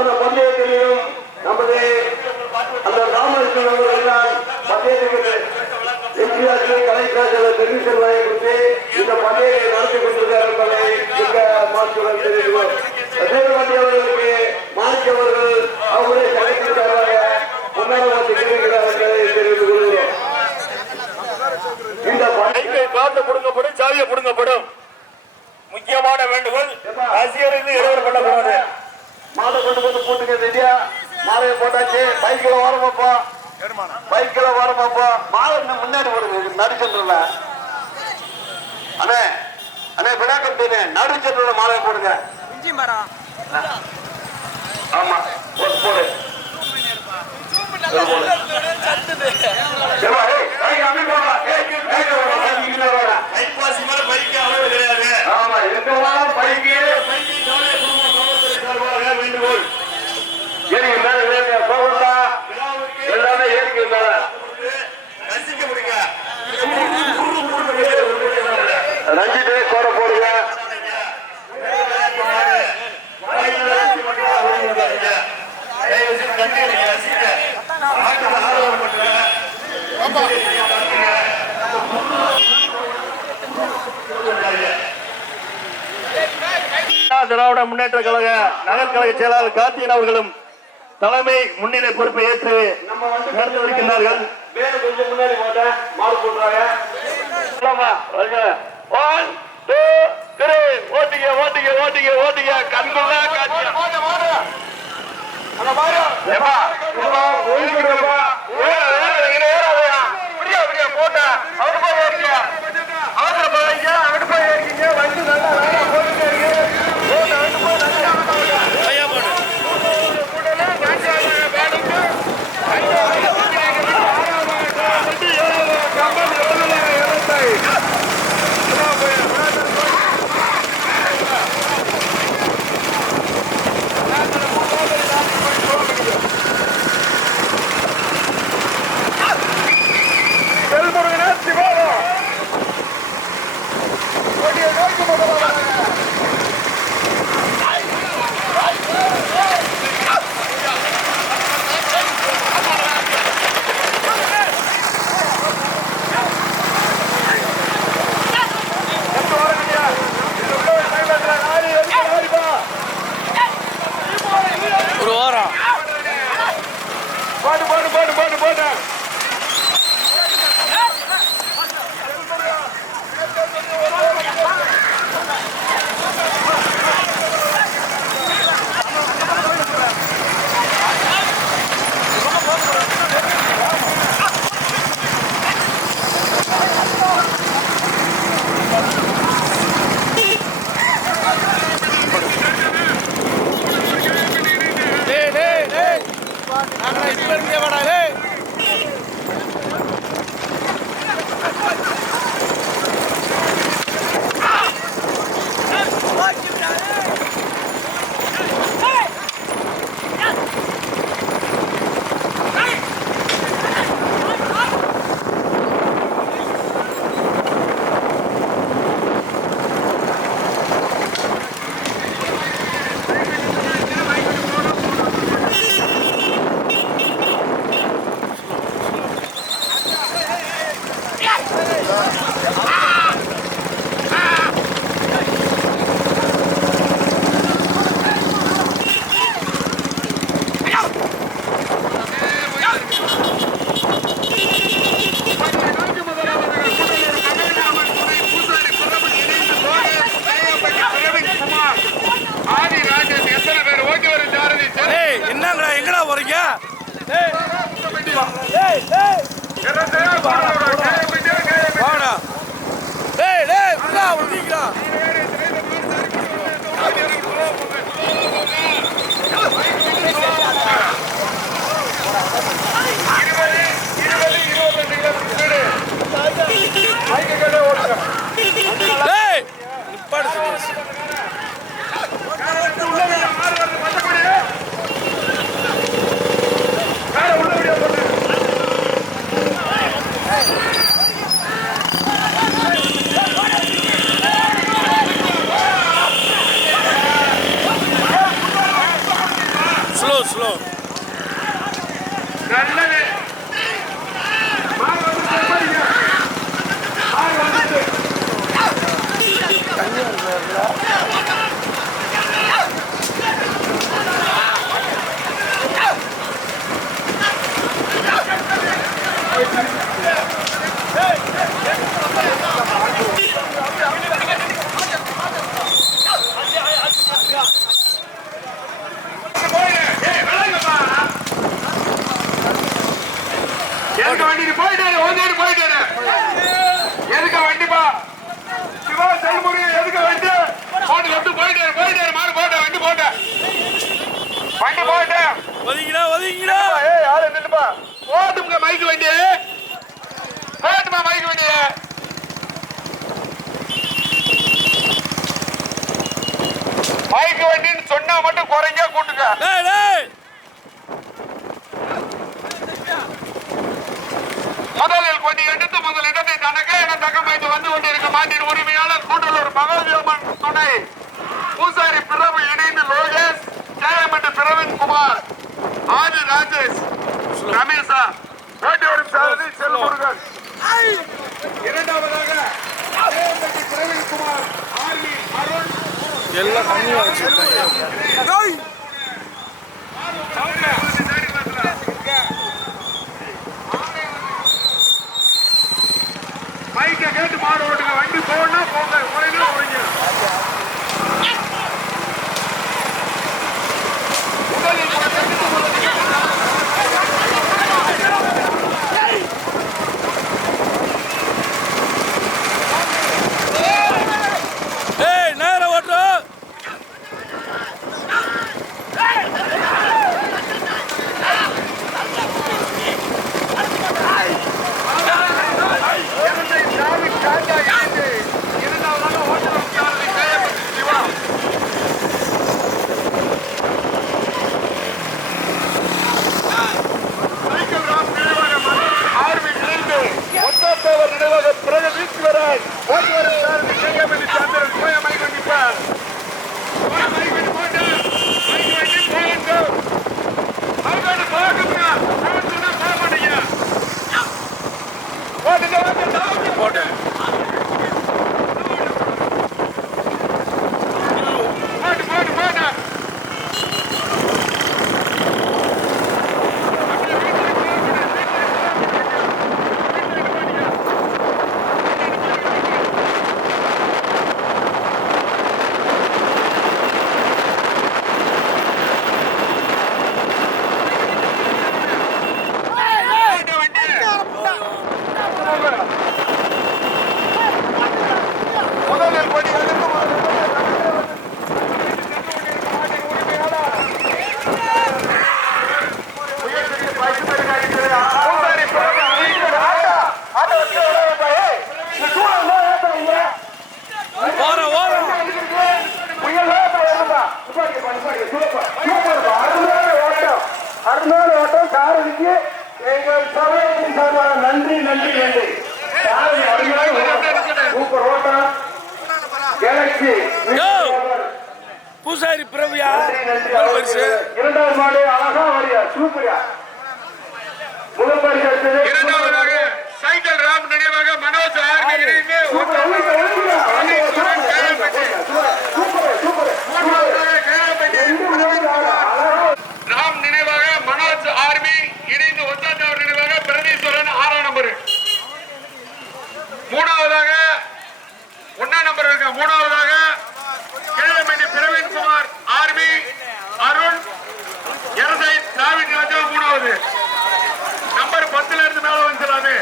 அத்தனை பந்தயத்திலையும் நமது அந்த ராமகிருஷ்ணன் அவர்கள் தான் பந்தயத்துக்கு கலைக்காட்சியில் பெர்மிஷன் வாங்கி கொடுத்து இந்த பந்தயத்தை நடத்தி கொண்டிருக்கார் என்பதை மாற்றுடன் தெரிவிக்கிறோம். தேவகாண்டி அவர்களுக்கு மாணிக்க அவர்கள் அவருடைய கலைக்காக முன்னாள் தெரிவிக்கிறார் என்பதை தெரிவித்துக் கொள்கிறோம். இந்த பைக்கை காட்டு புடுங்கப்படும், சாவியை புடுங்கப்படும். முக்கியமான வேண்டுகோள், ரசிகர்கள் இடைவெளி பண்ணக்கூடாது. மாலை கொண்டு வந்து போட்டுக்க ரெடியா, மாலையை போட்டாச்சு. பைக்கில் வரமாப்பா, பைக்கில் வரமாப்பா. மாலை முன்னாடி ஒரு நடுச்சென்றுல அண்ணே அண்ணே விடாக்கட்டு நடுச்சென்றுல மாலையை போடுங்க. ஆமா போடு போடு. ஆமா இருக்கலாம் பைக்கு வேண்டுகோள். எல்லாமே இயற்கை மேல ரஞ்சித் கோட போடுங்க. திராவிட முன்னேற்ற கழக நகர் கழக செயலாளர் கார்த்திகன் அவர்களும் தலைமை முன்னிலை பொறுப்பை ஏற்று நடத்திருக்கின்றார்கள். கொஞ்சம் முன்னாடி போட்ட மாறு போடுறாங்க. ஓட்டிங்க ஓட்டிங்க ஓட்டிங்க ஓட்டிங்க கண்குள்ள காட்சி போட்ட அவர் போய் ஏறிங்க, அவசர போய் அங்கிட்டு போய் ஏறிக்கிங்க. வண்டி நல்லா போட்டுட்டே இருக்கு. Hey! ஸ்லோ நல்லது. மாடு வந்து செல்வாடிங்க. மாடு வந்து எதுக்கு வண்டிப்பா சிவா செல்முருகன் எதுக்கு வண்டி போட்டு வந்து போயிட்டு மாடு போட்ட வண்டி போட்ட ஒதுங்கிடா யாரு நின்றுப்பா போட்டுங்க மைக்கு வண்டி போட்டுமா மைக்கு வண்டி மைக்கு வண்டின்னு சொன்னா மட்டும் குறைங்க கூட்டுங்க முதலில் கொண்டு எடுத்து முதல் இடத்தை தனக்கு என தகமைத்து வந்து கொண்டிருக்க மாட்டின் உரிமையாளர் கூட்டலூர் மகாதேவன் துணை பூசாரி பிரபு இணைந்து லோகேஷ் ஜெயமட்டு பிரவீன் குமார் ஆதி ராஜேஷ் ரமேஷா ஓட்டி வரும் சாரதி செல்முருகன் இரண்டாவதாக ஜெயமட்டு பிரவீன் குமார் ஆர்மி அருண் எல்லாம் கம்மியா வச்சிருக்காங்க. மைக்க கேட்டு மாடு ஓட்டுங்க வண்டி போனா போங்க குறைஞ்சா குறைங்க நேரம் ஓட்டுறோம். நன்றி நன்றி நன்றி சூப்பர் ஓட்டம் கேலக்சி பூசாரி பிரவியா இரண்டாவது மாடு அழகா வரியா சூப்பரியா முதல் பரிசு இரண்டாவதாக சைக்கிள் ராம் நினைவாக மனோஜ் ராம் நினைவாக மனோஜ் ஆர்மி இணைந்து ஒத்தாத்தவர் நினைவாக பிரதீஸ்வரன் 6ஆம் நம்பர். மூணாவதாக 1ஆம் நம்பர் இருக்கு. மூணாவதாக கேளமணி பிரவீன் குமார் ஆர்மி அருண் எரசை டிராவிட் ராஜா மூணாவது நம்பர் 10ல இருந்து மேல வந்துடலாமே.